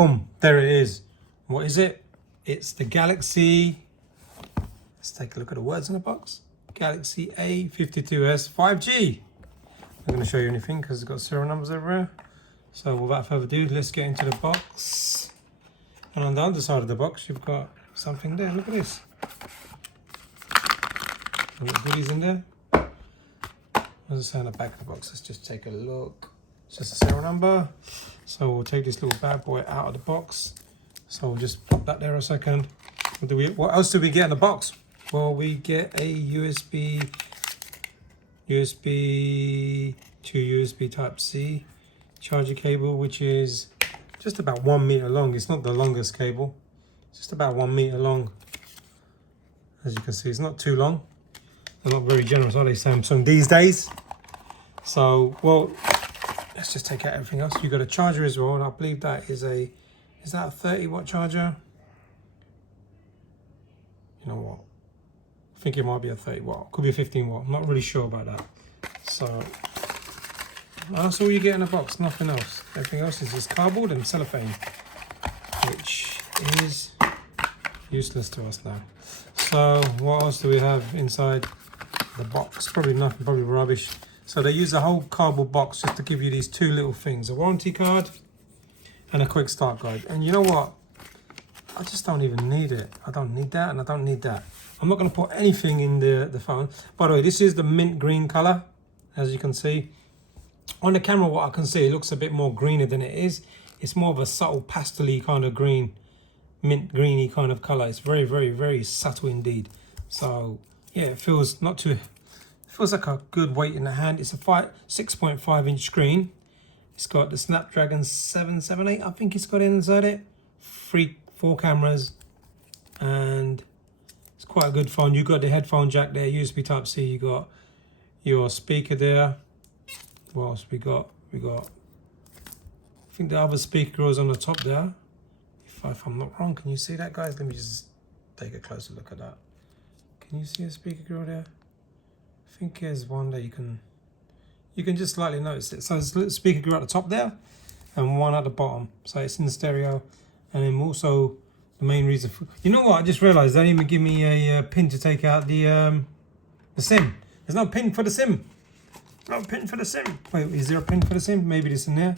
boom, there it is. What is it? It's the Galaxy, let's take a look at the words in the box. Galaxy A52s 5G. I'm going to show you anything because it's got serial numbers everywhere. So without further ado, let's get into the box. And on the other side of the box, you've got something there. Look at this. Little goodies in there. What does it say on the back of the box? Let's just take a look. It's just a serial number. So we'll take this little bad boy out of the box. So we'll just pop that there a second. What else do we get in the box? Well, we get a USB to USB Type-C charger cable, which is just about 1 meter long. It's not the longest cable. It's just about 1 meter long. As you can see, it's not too long. They're not very generous, are they, Samsung, these days? So, well, let's just take out everything else. You've got a charger as well, and I believe that is that a 30-watt charger? You know what? I think it might be a 30-watt. Could be a 15-watt. I'm not really sure about that. So, that's all you get in a box, nothing else. Everything else is just cardboard and cellophane, which is useless to us now. So, what else do we have inside the box? Probably nothing, probably rubbish. So they use a whole cardboard box just to give you these two little things, a warranty card and a quick start guide. And you know what? I just don't even need it. I don't need that and I don't need that. I'm not going to put anything in the phone. By the way, this is the mint green color, as you can see. On the camera, what I can see, it looks a bit more greener than it is. It's more of a subtle pastel-y kind of green, mint greeny kind of color. It's very, very, very subtle indeed. So yeah, it feels not too, feels like a good weight in the hand. It's a 6.5 inch screen. It's got the Snapdragon 778, I think it's got inside it. 4 cameras, and it's quite a good phone. You got the headphone jack there, USB Type-C. You got your speaker there. What else we got? I think the other speaker goes on the top there. If I'm not wrong, can you see that, guys? Let me just take a closer look at that. Can you see a speaker grill there? I think there's one that you can just slightly notice it. So there's a little speaker grill at the top there and one at the bottom. So it's in the stereo. And then also the main reason for, you know what, I just realized they didn't even give me a pin to take out the SIM. There's no pin for the SIM. No pin for the SIM. Wait, is there a pin for the SIM? Maybe it's in there.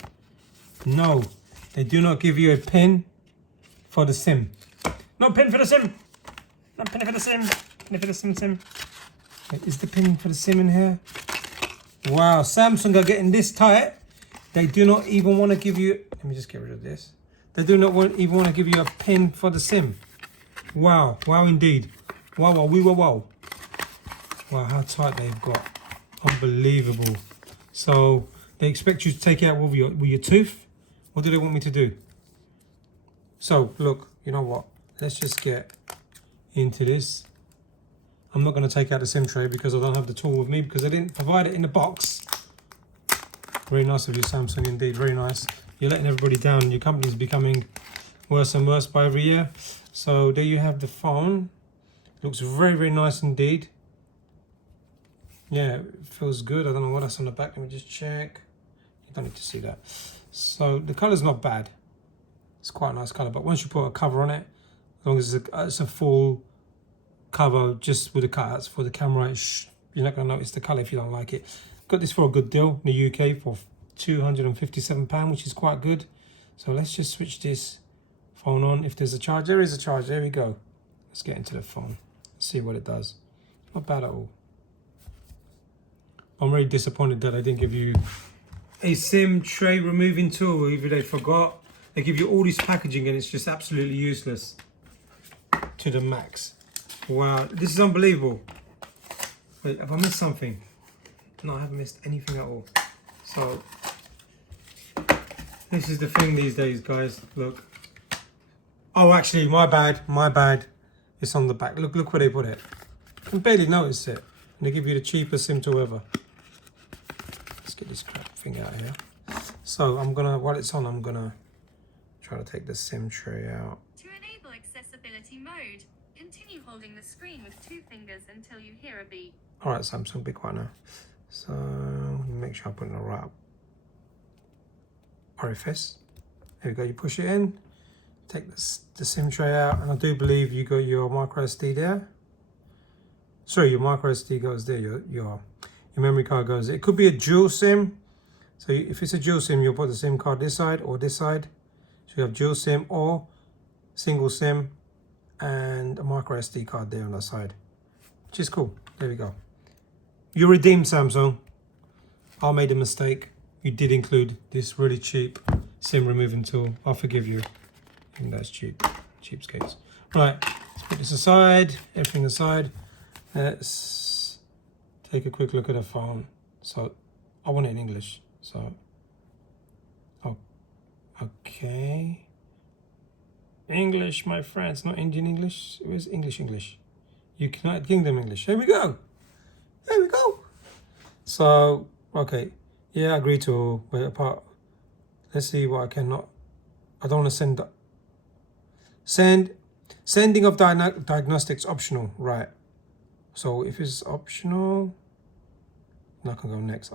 No, they do not give you a pin for the SIM. No pin for the SIM. No pin for the SIM. Pin for the SIM. Wait, is the pin for the SIM in here? Wow, Samsung are getting this tight. They do not even want to give you. Let me just get rid of this. They do not even want to give you a pin for the SIM. Wow, wow indeed. Wow, wow. Wow, how tight they've got. Unbelievable. So they expect you to take it out with your tooth. What do they want me to do? So look, you know what? Let's just get into this. I'm not going to take out the SIM tray because I don't have the tool with me because they didn't provide it in the box. Very nice of you, Samsung, indeed. Very nice. You're letting everybody down. Your company's becoming worse and worse by every year. So there you have the phone. Looks very, very nice indeed. Yeah, it feels good. I don't know what else on the back. Let me just check. You don't need to see that. So the color's not bad. It's quite a nice color. But once you put a cover on it, as long as it's a full cover just with the cutouts for the camera, you're not going to notice the color if you don't like it. Got this for a good deal in the UK for £257, which is quite good. So let's just switch this phone on. If there's a charge, there is a charge. There we go. Let's get into the phone. See what it does. Not bad at all. I'm very disappointed that they didn't give you a SIM tray removing tool. Either they forgot. They give you all this packaging and it's just absolutely useless to the max. Wow, this is unbelievable. Wait, have I missed something? No, I haven't missed anything at all. So this is the thing these days, guys. Look. Oh, actually, my bad. It's on the back. Look where they put it. You can barely notice it. And they give you the cheapest SIM tool ever. Let's get this crap thing out of here. So while it's on, I'm gonna try to take the SIM tray out. To enable accessibility mode, continue holding the screen with 2 fingers until you hear a beep. All right, Samsung, be quiet now. So make sure I put in the right orifice. There we go. You push it in. take the SIM tray out, and I do believe you got your micro SD there. Sorry, your micro SD goes there. Your memory card goes there. It could be a dual SIM. So if it's a dual SIM, you'll put the SIM card this side or this side. So you have dual SIM or single SIM and a micro SD card there on that side, which is cool. There we go. You redeemed, Samsung. I made a mistake. You did include this really cheap SIM removing tool. I'll forgive you. I think that's cheap. Cheapskates. Right, let's put this aside. Everything aside. Let's take a quick look at the phone. So I want it in English. So, oh, okay. English, my friends, not Indian English. It was English. United Kingdom English. Here we go. There we go. So, okay. Yeah, I agree to wait apart. Let's see what I cannot. I don't want to sending of diagnostics optional. Right. So if it's optional, I can go next.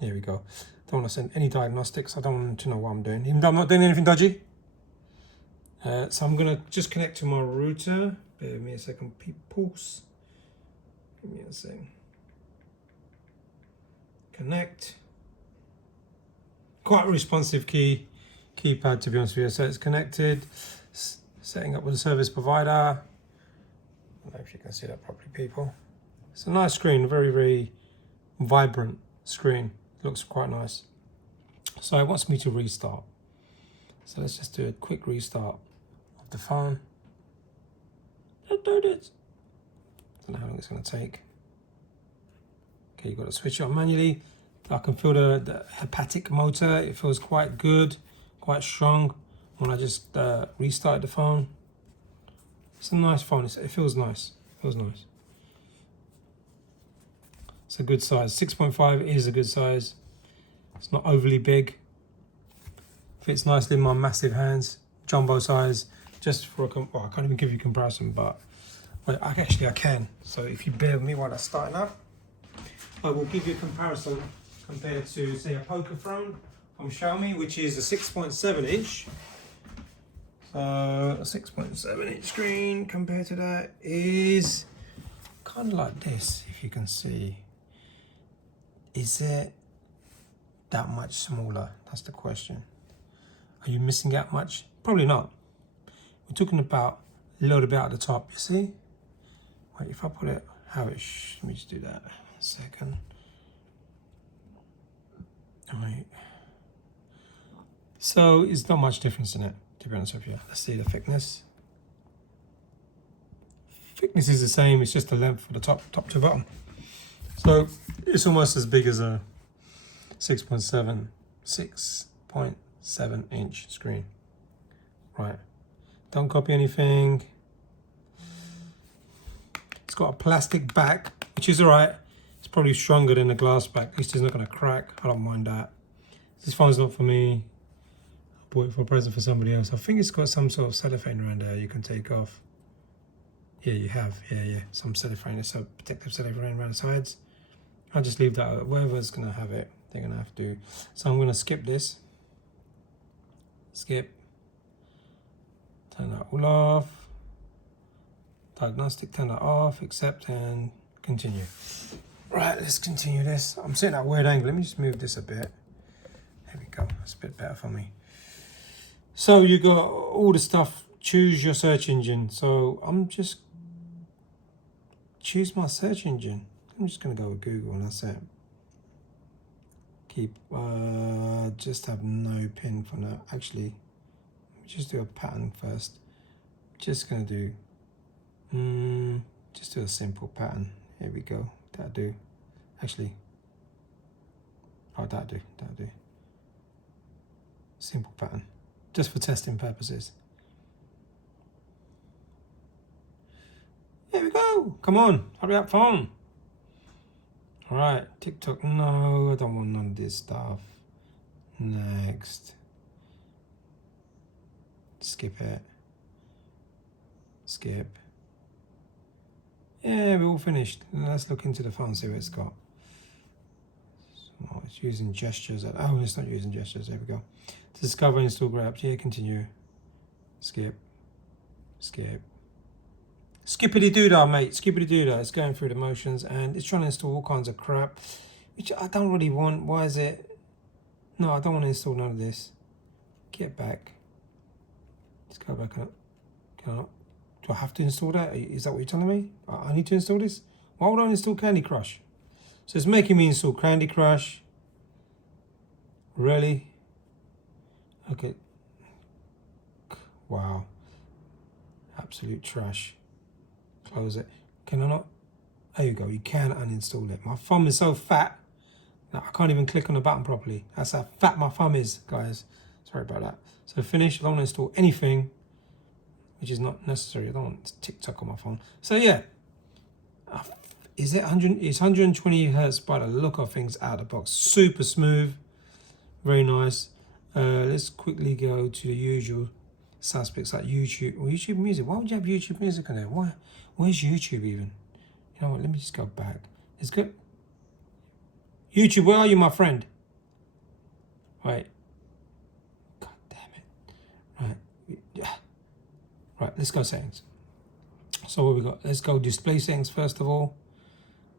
Here we go. Don't want to send any diagnostics. I don't want them to know what I'm doing. Even though I'm not doing anything dodgy. So I'm gonna just connect to my router. Bear with me a second, peoples. Give me a second. Connect. Quite a responsive keypad, to be honest with you. So it's connected. Setting up with a service provider. I don't know if you can see that properly, people. It's a nice screen, very, very vibrant screen. Looks quite nice. So it wants me to restart. So let's just do a quick restart of the phone. Don't do this. Don't know how long it's going to take. Okay, you've got to switch it on manually. I can feel the hepatic motor. It feels quite good, quite strong when I just restarted the phone. It's a nice phone. It feels nice. It feels nice. It's a good size. 6.5 is a good size. It's not overly big. Fits nicely in my massive hands. Jumbo size. Just for well, I can't even give you a comparison, but well, I can. So if you bear with me while that's starting up, I will give you a comparison compared to, say, a poker phone from Xiaomi, which is a 6.7 inch. So a 6.7 inch screen compared to that is kind of like this, if you can see. Is it that much smaller? That's the question. Are you missing out much? Probably not. We're talking about a little bit at the top, you see? Wait, if I put it how it let me just do that. A second. Alright. So it's not much difference in it, to be honest with you. Let's see the thickness. Thickness is the same, it's just the length for the top to bottom. So it's almost as big as a 6.7 inch screen. Right. Don't copy anything. It's got a plastic back, which is alright. It's probably stronger than the glass back. At least it's not going to crack. I don't mind that. This phone's not for me. I bought it for a present for somebody else. I think it's got some sort of cellophane around there you can take off. Yeah, you have. Yeah. Some cellophane. It's a protective cellophane around the sides. I'll just leave that out. Whoever's going to have it, they're going to have to. So I'm going to skip this. Skip. Turn that all off. Diagnostic, turn that off. Accept and continue. Right, let's continue this. I'm sitting at a weird angle. Let me just move this a bit. There we go. That's a bit better for me. So you got all the stuff. Choose your search engine. So I'm just choose my search engine. I'm just gonna go with Google and that's it. Keep just have no pin for now. Actually, let me just do a pattern first. Just gonna do just do a simple pattern. Here we go. That'll do. Actually, oh, that'll do. Simple pattern, just for testing purposes. Here we go. Come on, hurry up, phone. All right, TikTok. No, I don't want none of this stuff. Next. Skip it. Skip. Yeah, we're all finished. Let's look into the phone, see what it's got. Oh, it's using gestures. Oh, it's not using gestures. There we go. Discover, install, grab. Yeah, continue. Skip. Skippity doodah, mate. Skippity doodah. It's going through the motions and it's trying to install all kinds of crap, which I don't really want. Why is it? No, I don't want to install none of this. Get back. Let's go back up. Can I not? Do I have to install that? Is that what you're telling me? I need to install this? Why would I install Candy Crush? So it's making me install Candy Crush. Really? Okay. Wow. Absolute trash. Close it. Can I not? There you go. You can uninstall it. My thumb is so fat that I can't even click on the button properly. That's how fat my thumb is, guys. Sorry about that. So finish. I don't want to install anything, which is not necessary. I don't want TikTok on my phone. So yeah. Is it 100? It's 120 hertz by the look of things out of the box. Super smooth. Very nice. Let's quickly go to the usual suspects like YouTube. Well, YouTube music. Why would you have YouTube music on there? Why? Where's YouTube even? You know what? Let me just go back. It's good. YouTube, where are you, my friend? Right. God damn it. Right. Right. Let's go settings. So what we got? Let's go display settings first of all.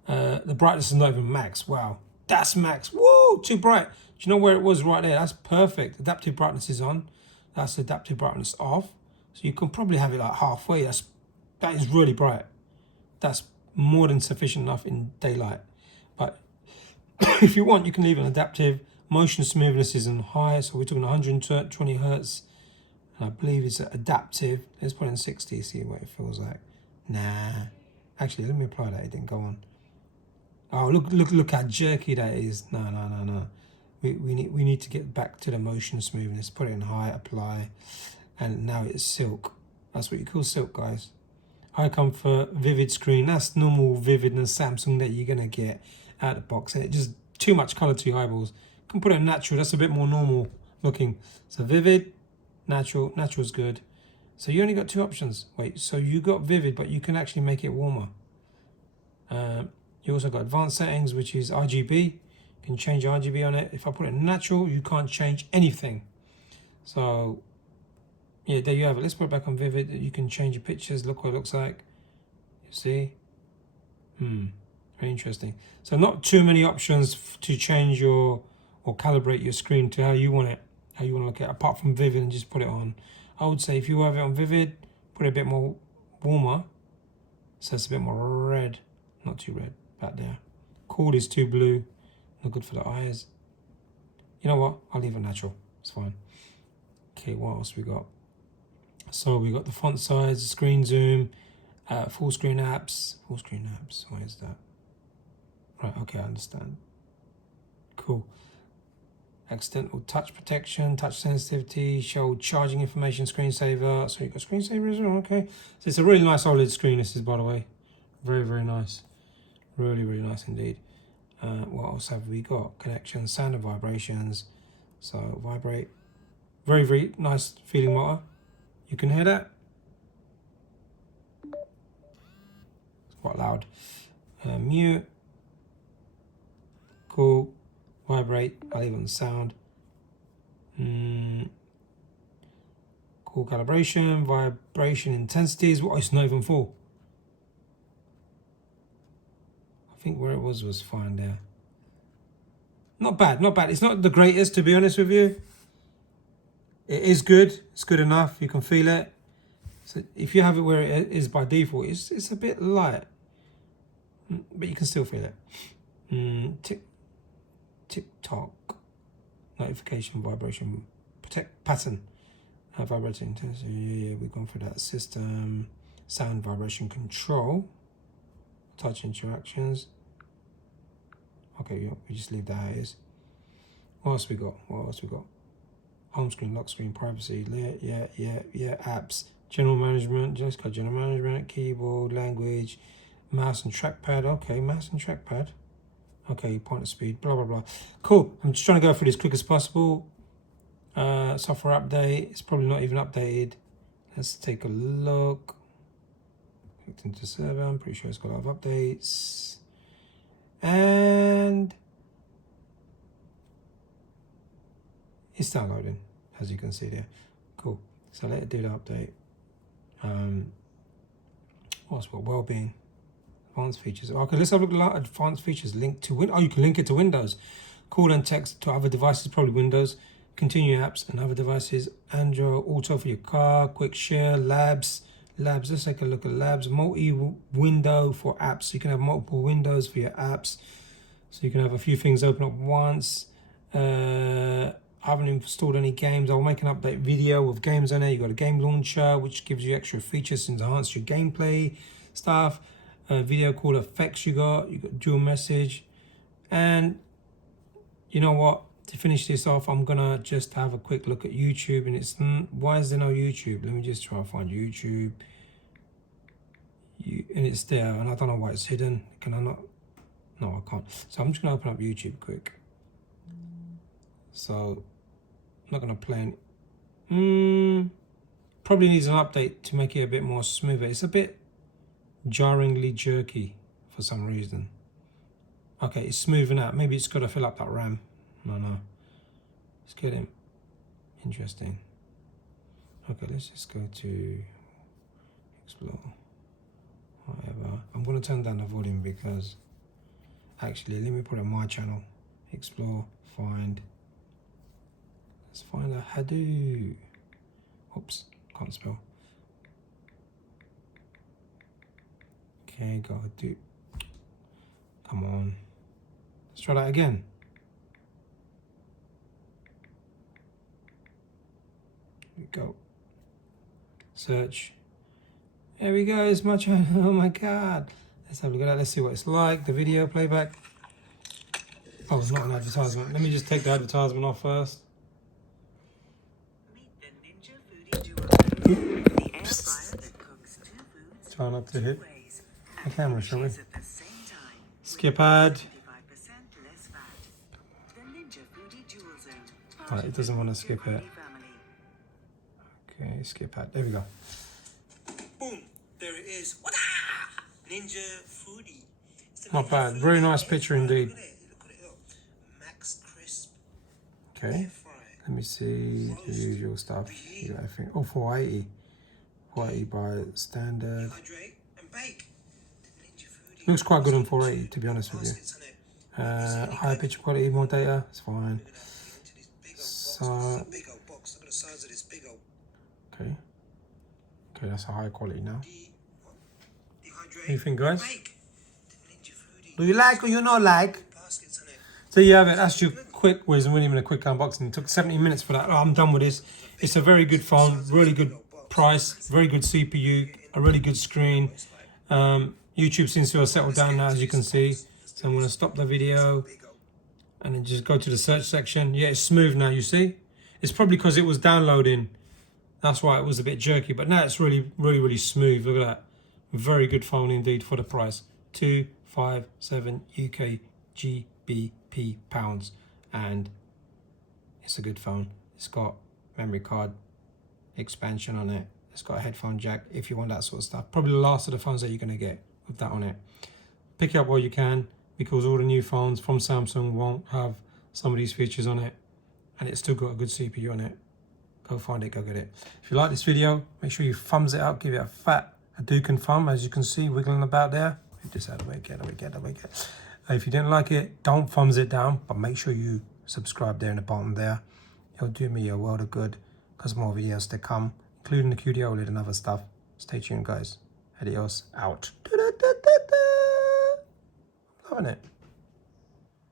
The brightness is not even max. Wow. That's max. Whoa, too bright. Do you know where it was right there? That's perfect. Adaptive brightness is on. That's adaptive brightness off. So you can probably have it like halfway. That is really bright. That's more than sufficient enough in daylight. But if you want, you can leave an adaptive. Motion smoothness is on high. So we're talking 120 hertz. And I believe it's adaptive. Let's put it in 60, see what it feels like. Nah. Actually, let me apply that. It didn't go on. Oh, look how jerky that is. No. We need to get back to the motion smoothness. Put it in high, apply, and now it's silk. That's what you call silk, guys. High comfort, vivid screen. That's normal vividness Samsung that you're gonna get out of the box, and it just too much color to your eyeballs. You can put it in natural. That's a bit more normal looking. So vivid, natural. Natural's good. So you only got two options. Wait, so you got vivid, but you can actually make it warmer. You also got advanced settings, which is RGB. You can change RGB on it. If I put it in natural, you can't change anything. So, yeah, there you have it. Let's put it back on vivid. You can change your pictures. Look what it looks like. You see? Very interesting. So not too many options to change or calibrate your screen to how you want it, how you want to look at it, apart from vivid and just put it on. I would say if you have it on vivid, put it a bit more warmer. So it's a bit more red. Not too red. Back there. Chord is too blue. Not good for the eyes. You know what? I'll leave it natural. It's fine. Okay, what else we got? So we got the font size, screen zoom, full screen apps. Full screen apps. Why is that? Right, okay, I understand. Cool. Accidental touch protection, touch sensitivity, show charging information, screensaver. So you got screensaver as well, okay. So it's a really nice OLED screen, this is, by the way. Very, very nice. Really, really nice indeed. What else have we got? Connections, sound and vibrations. So vibrate. Very, very nice feeling motor. You can hear that? It's quite loud. Mute. Cool. Vibrate. I'll leave it on the sound. Cool calibration. Vibration intensities. What? It's not even full. I think where it was fine there. Not bad, not bad. It's not the greatest, to be honest with you. It is good. It's good enough. You can feel it. So if you have it where it is by default, it's a bit light, but you can still feel it. Tick-tock. Notification, vibration, protect pattern. Vibrating intensity. Yeah, we've gone for that. System, sound, vibration control. Touch interactions. Okay, yeah, we just leave that how it is. What else we got? Home screen, lock screen, privacy. Yeah. Apps, general management. Just got general management, keyboard, language, mouse and trackpad. Okay, mouse and trackpad. Okay, pointer speed. Blah blah blah. Cool. I'm just trying to go through this as quick as possible. Software update. It's probably not even updated. Let's take a look. Hooked into server. I'm pretty sure it's got a lot of updates. And it's downloading, as you can see there. Cool. So let it do the update. What's what? Well-being. Advanced features. Okay, let's have a look at advanced features. Link to Win. Oh, you can link it to Windows. Call and text to other devices, probably Windows. Continue apps and other devices. Android Auto for your car. Quick share. Labs. Let's take a look at labs. Multi-window for apps. So you can have multiple windows for your apps. So you can have a few things open up once. I haven't installed any games. I'll make an update video with games on it. You've got a game launcher, which gives you extra features to enhance your gameplay stuff. Video call effects you got dual message. And you know what? To finish this off, I'm going to just have a quick look at YouTube. And it's, why is there no YouTube? Let me just try and find YouTube. And it's there. And I don't know why it's hidden. Can I not? No, I can't. So I'm just going to open up YouTube quick. So I'm not going to play any. Probably needs an update to make it a bit more smoother. It's a bit jarringly jerky for some reason. Okay, it's smoothing out. Maybe it's got to fill up that RAM. No. It's getting interesting. Okay, let's just go to explore. Whatever. I'm going to turn down the volume because actually, let me put it on my channel. Explore, find. Let's find a Hadoop. Oops, can't spell. Okay, go Hadoop. Come on. Let's try that again. Here we go. Search. There we go. It's much. Oh my god. Let's have a look at that. Let's see what it's like. The video playback. Oh, it's not an advertisement. Let me just take the advertisement off first. Try not to hit the camera, shall we? Skip ad. Right, it doesn't want to skip it. Okay, skip ad. There we go. Boom! There it is. Ninja Foodie. Not bad. Very nice picture indeed. Max Crisp. Okay. Let me see the usual stuff. You got everything. Oh, 480. 480 by standard. Looks quite good on 480, to be honest with you. Higher picture quality, more data. It's fine. So. Okay. Okay, that's a higher quality now. What do you think, guys? Do you like or you not like? So you have it. That's your quick, well, it wasn't even a quick unboxing. It took 70 minutes for that. Oh, I'm done with this. It's a very good phone, really good price, very good CPU, a really good screen. YouTube seems to have settled down now, as you can see. So I'm going to stop the video and then just go to the search section. Yeah, it's smooth now, you see? It's probably because it was downloading. That's why it was a bit jerky, but now it's really smooth. Look at that. Very good phone indeed for the price. 257 UK GBP pounds. And it's a good phone. It's got memory card expansion on it. It's got a headphone jack if you want that sort of stuff. Probably the last of the phones that you're going to get with that on it. Pick it up while you can, because all the new phones from Samsung won't have some of these features on it, and it's still got a good CPU on it. Go find it, go get it. If you like this video, make sure you thumbs it up, give it a fat Hadouken thumb, as you can see wiggling about there. Just out of the way, get away. If you didn't like it, don't thumbs it down, but make sure you subscribe there in the bottom there. It'll do me a world of good, because more videos to come, including the QD OLED and other stuff. Stay tuned, guys. Adios, out. Loving it.